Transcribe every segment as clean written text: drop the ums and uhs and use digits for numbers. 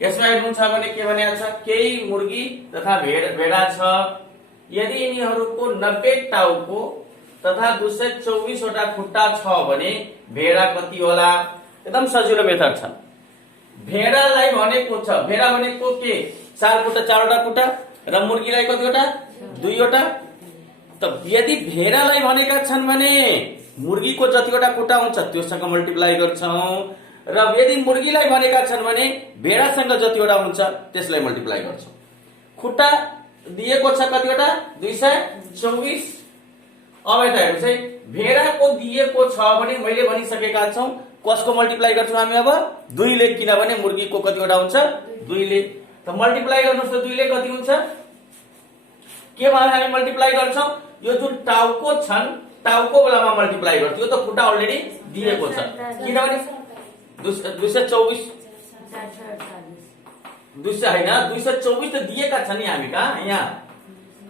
यसमा हेर्नुहुन्छ भने के भनेको छ, केही मुर्गी तथा भेडा छ, यदि यिनीहरूको 90 टाउको तथा 224 वटा खुट्टा छ भने भेडा कति होला? एकदम सजिलो मेथड छ। भेडालाई भनेको छ, भेडा भनेको के 4 खुट्टा 4 वटा खुट्टा र मुर्गीलाई कतिवटा 2 वटा। त यदि भेडालाई भनेका छन् भने मुर्गीको जतिवटा खुट्टा हुन्छ त्योसँग मल्टिप्लाई गर्छौं र यदि मुर्गीलाई भनेका छन् भने भेडासँग जतिवटा हुन्छ त्यसलाई मल्टिप्लाई गर्छौं। खुट्टा दिएको छ कतिवटा 224। अब यता हेर्नुस् है, भेडाको दिएको छ भने मैले भनिसकेका छौं कसको मल्टिप्लाई गर्छौं हामी अब 2 ले, किनभने मुर्गीको कतिवटा हुन्छ 2 ले। त मल्टिप्लाई गर्नुस् त 2 ले कति हुन्छ? के भने हामी मल्टिप्लाई गर्छौं यो जुन टाउको छन् टाउको बेलामा मल्टिप्लाई गर्छ। यो त खुट्टा अलरेडी दिएको छ, किनभने 224 हैन 224 त दिएका छन् नि हामी कहाँ यहाँ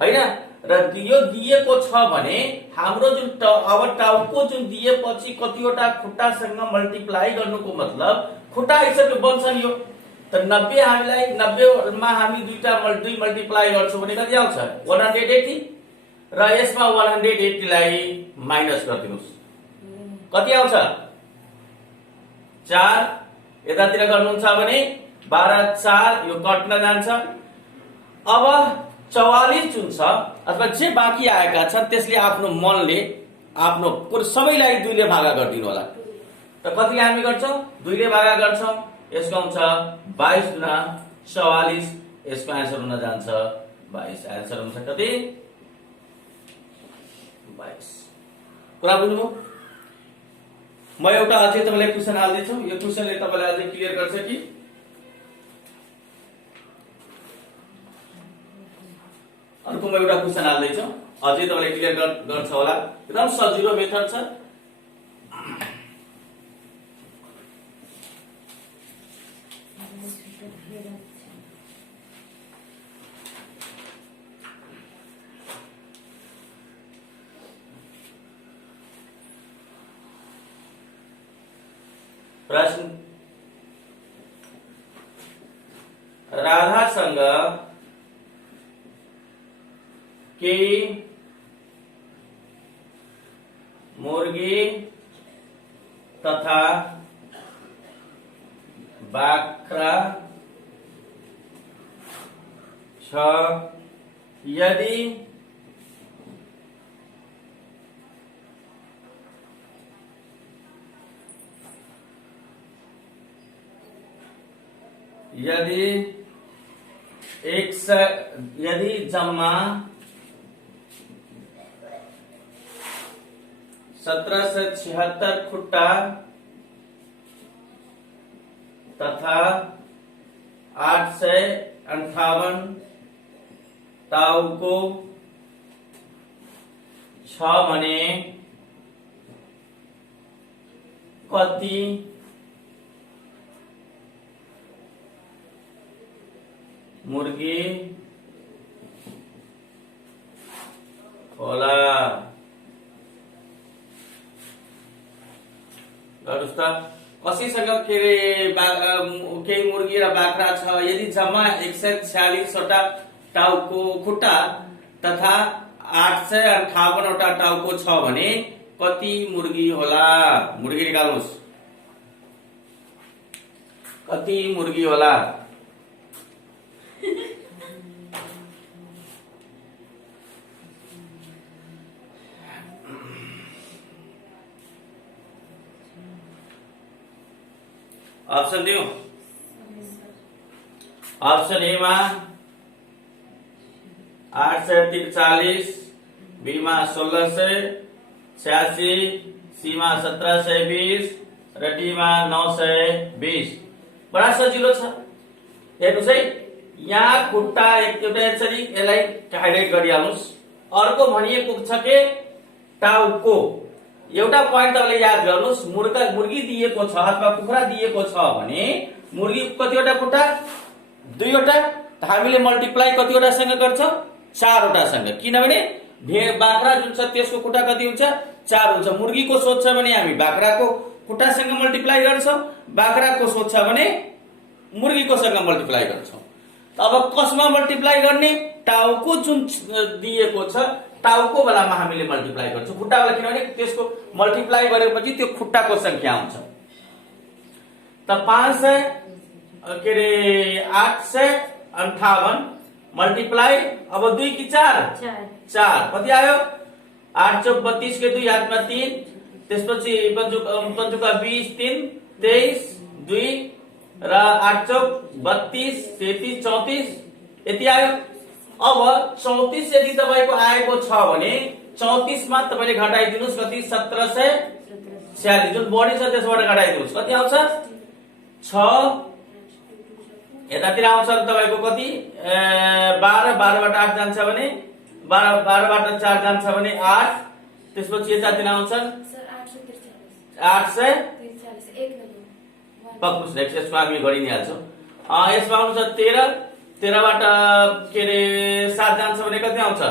हैन। र यो दिएको छ भने हाम्रो जुन अब टाउको जुन दिएपछि कतिवटा खुट्टासँग मल्टिप्लाई गर्नुको मतलब खुट्टा हिसाबले बन्छ नि यो। त 90 हामीलाई 90 मा हामी 2 मल्टिप्लाई गर्छौं भने कति आउँछ 180 र यसमा 180 लाई माइनस गरिदिनुस् कति आउँछ 4। यतातिर गर्नुहुन्छ भने 12 4 यो कट्न जान्छ। अब 44 जुन छ अथवा जे बाँकी आएका छन् त्यसले आफ्नो मनले आफ्नो सबैलाई 2 ले भागा गरिदिनु होला। त कतिले हामी गर्छौं 2 ले भागा गर्छौं। यसको आउँछ 22 गुना 44। यसको आन्सर हुन जान्छ 22। आन्सर हुन्छ कति 22। कुरा बुझ्नुभयो? म एउटा अझै तपाईलाई क्वेशन हाल्दै छु। यो क्वेशनले तपाईलाई अझै क्लियर गर्छ कि अर्को म एउटा क्वेशन हाल्दै छु अझै तपाईलाई क्लियर गर्छ होला। एकदम सजिलो मेथड छ। प्रश्न, राधासँग केही मुर्गी तथा बाख्रा छ, यदि यदि जम्मा 1776 खुट्टा तथा 858 टाउको छ भने कति मुर्गी होला? गर्नुस् त कसैसँग केही मुर्गी र बाख्रा छ, यदि जम्मा 146 वटा टाउको खुट्टा तथा 858 वटा टाउको छ भने कति मुर्गी होला? मुर्गी निकाल्नुस् कति मुर्गी होला? ऑप्शन दियो। ऑप्शन ए मा 843, बी मा 1686, सी मा 1720 र डी मा 920। बडा सजिलो छ। हेर्नुस् है, यहाँ खुट्टा एउटा यसरी यसलाई हाइलाइट गरिहाल्नुस्। अर्को भनिएको छ के टाउको। एउटा पॉइंट तपाईले याद गर्नुस्, मुर्गी दिएको छ अथवा कुखुरा दिएको छ भने मुर्गी कतिवटा खुट्टा 2 वटा। हामीले मल्टिप्लाई कतिवटा सँग गर्छौं 4 वटा सँग, किनभने बाख्रा जुन छ त्यसको खुट्टा कति हुन्छ 4 हुन्छ। मुर्गीको सोच छ भने हामी बाख्राको खुट्टासँग मल्टिप्लाई गर्छौं, बाख्राको सोच छ भने मुर्गीको सँग मल्टिप्लाई गर्छौं। अब कसमा मल्टिप्लाई गर्ने? टाउको जुन दिएको छ टाउको बेलामा हामीले मल्टिप्लाई गर्छौं, खुट्टा बेला, किनभने त्यसको मल्टिप्लाई गरेपछि त्यो खुट्टाको संख्या आउँछ। त 500 के रे 858 मल्टिप्लाई, अब 2 की 4 कति आयो? 8 चौक 32 के 2 हातमा 3, त्यसपछि पञ्चुका 20 3 23 2 र 8 चौक 32 33 34 यति आयो। अब 34 यदि तपाईको आएको छ भने 34 मा तपाईले घटाइदिनुस् कति? 1746 जुन बढी छ त्यसबाट घटाइदिनुस् कति आउँछ? 6 यतातिर आउँछ तपाईको कति? 12 बाट 8 जान्छ भने 12 बाट 4 जान्छ भने 8, त्यसपछि यतातिर आउँछ 843 पक्नुस् नेक्स्ट यसमा हामी गरि नै हाल्छौं। यसमा आउँछ 13 बाट के रे 7 जान्छ भने कति आउँछ?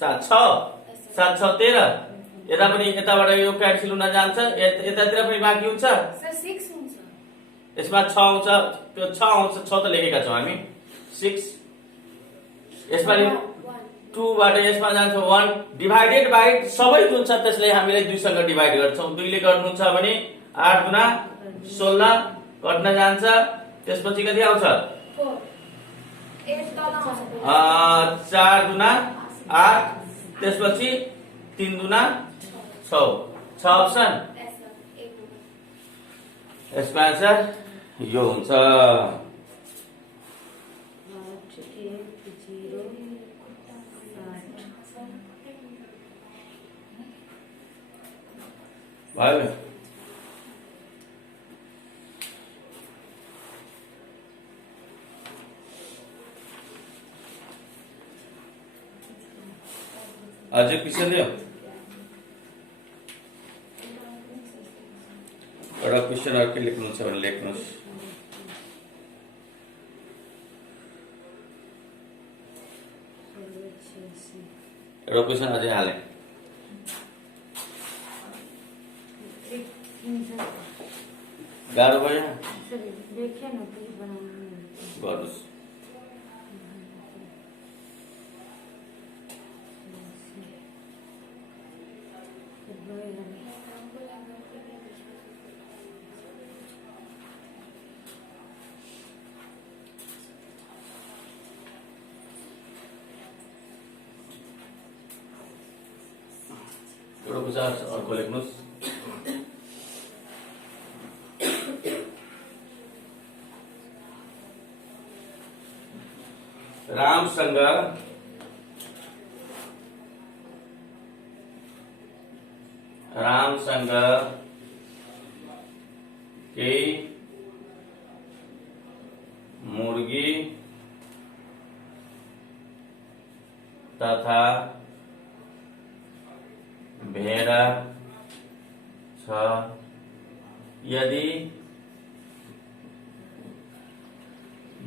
7 6 7 6 13, यता पनि यताबाट यो क्यान्सल हुन जान्छ, यतातिर पनि बाँकी हुन्छ सर 6 हुन्छ, यसमा 6 आउँछ, त्यो 6 आउँछ, 6 त लेखेका छौं हामी 6, यसमा 2 बाट यसमा जान्छ 1 डिभाइडेड बाइ सबै जुन छ त्यसलाई हामीले 2 सँग डिभाइड गर्छौं। 2 ले गर्नुहुन्छ भने 8 गुना 16 कट्न जान्छ, त्यसपछि कति आउँछ? 4 गुना 8, त्यसपछि 3 गुना 6 अप्सन। यसको आन्सर यो हुन्छ। भयो अझै क्वेसन दियो? एउटा क्वेसन अर्कै लेख्नु छ भने लेख्नुहोस्। एउटा क्वेसन अझै हाले। गाह्रो भयो गर्नुहोस्। एउटा क्वेसन अर्को लेख्नुहोस्। रामसँग केही मुर्गी तथा भेड़ा छ, यदि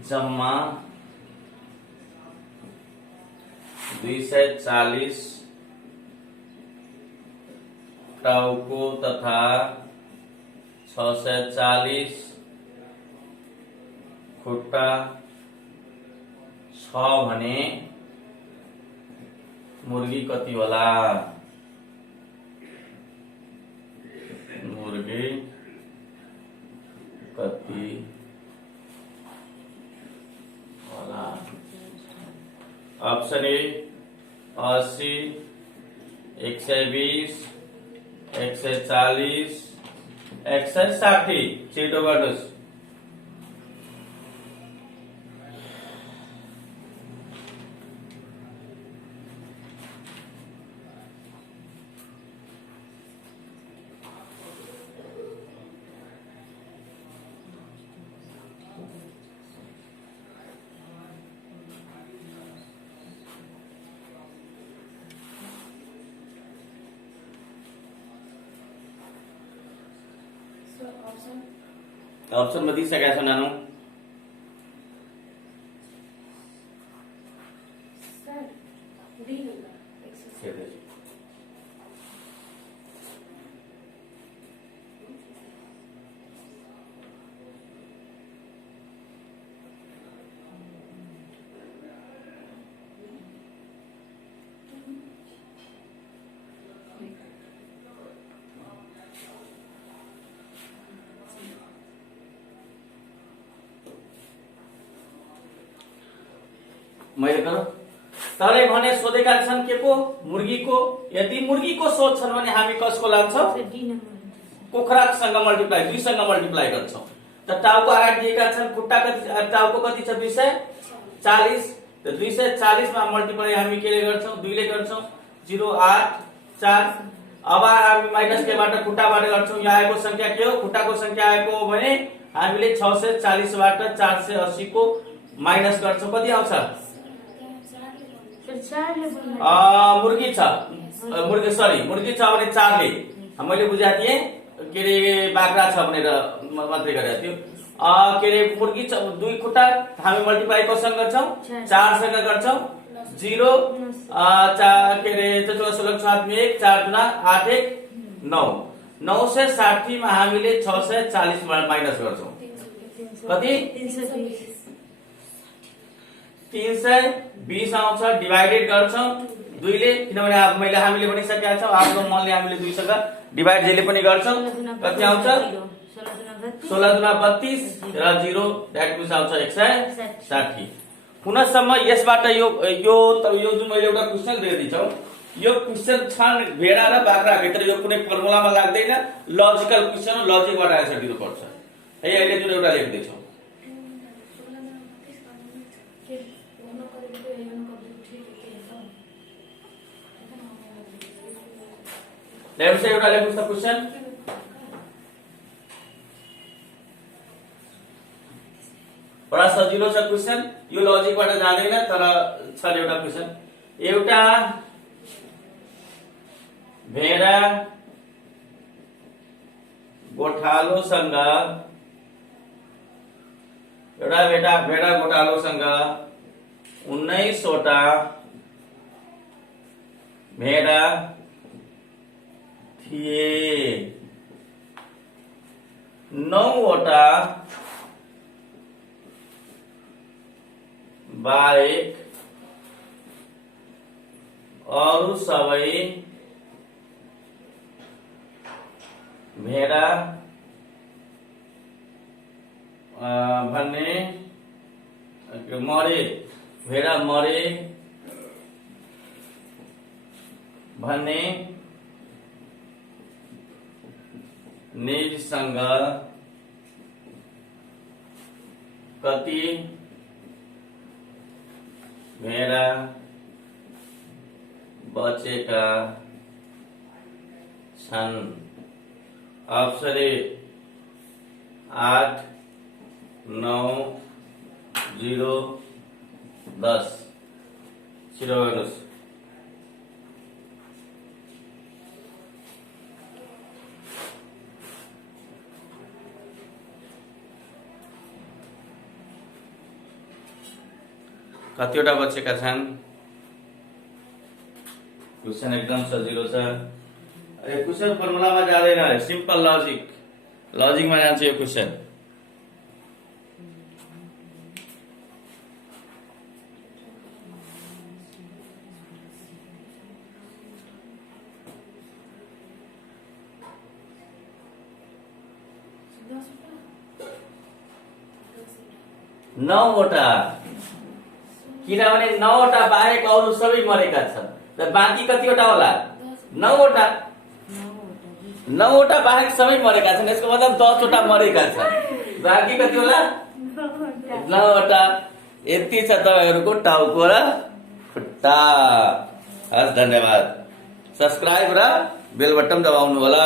जम्मा 240 टाउको तथा 640 खुट्टा छ भने मुर्गी कति होला? मुर्गी कति होला? Option A 80, 120, 140, 160। छिटो गर्नुहोस्। ऑप्शन में दिइसकेको छ नानु। मैले गरौँ तले भने सोधेका छन् के को मुर्गीको। यदि मुर्गीको सोध्छन् भने हामी कसको लाग्छौँ कुखुरासँग मल्टिप्लाई 2 सँग मल्टिप्लाई गर्छौं। त टाउको अगाडि दिएका छन् खुट्टा कति टाउको कति छ 240 त 240 मा मल्टिप्लाई हामी केले गर्छौं 2 ले गर्छौं 0 8 4। अब हामी माइनस केबाट खुट्टाबाट गर्छौं। यहाँ आएको संख्या के हो खुट्टाको संख्या आएको हो भने हामीले 640 बाट 480 को माइनस गर्छौं। कति आउँछ मुर्गी छ मुर्गी छ भने 4 ले मैले बुझा दिए के रे बाख्रा छ भनेर मात्रै गरेको थियो। के रे मुर्गी छ 2 खुट्टा हामी मल्टिप्लाई कससँग गर्छौं 4 सँग गर्छौं 0 4 के रे 16 7 में 1 4 गुना 8 1 9 960 मा हामीले 640 माइनस गर्छौं। कति 320 आउँछ डिवाइडेड गर्छौं 2 ले किनभने मैले हामीले भनिसकेका छौं आफ्नो मनले हामीले 2 सँग डिवाइड जहिले पनि गर्छौं। कति आउँछ 16 दुना 32 र 0 दैट मिन्स आउँछ 160। पुनःसम्म यसबाट यो जुन मैले एउटा क्वेशन दिएको छौ यो क्वेशन छन् भेडा र बाख्रा भित्र यो कुनै फर्मुलामा लाग्दैन लजिकल क्वेशन हो लजिकबाट आन्सर दिनुपर्छ। है अहिले जुन एउटा लेख्दै छौ लेट्स से एउटा लेख्नुस् त क्वेशन बडा सजिलो छ क्वेशन यो लजिकबाट जाँदैन तर छ एउटा क्वेशन। एउटा भेडा गोठालोसँग भेडा गोठालोसँग 19 वटा भेडा थिए 9 वटा बाहेक अरु सबै भेडा भन्ने मरे भेडा मरे भन्ने निजसँग कति भेडा बचेका छन्। अप्सन ए 8 9 0 10 छिटो गर्नुहोस्। कतिवटा बचेका छन् क्वेशन एकदम सजिलो छ। अरे क्वेशन फर्मुलामा जाँदैन सिम्पल लजिकमा जान्छ यो क्वेशन। नौ वटा किनभने 9 वटा बाहेक अरु सबै मरेका छन् र बाँकी कतिवटा होला 9 वटा 9 वटा बाहेक सबै मरेका छन् यसको मतलब 10 वटा मरेका छन् बाँकी कति होला 9 वटा। यति छ तपाईहरुको टाउको र खुट्टा। हस् धन्यवाद। सब्स्क्राइब र बेल बटन दबाउनु होला।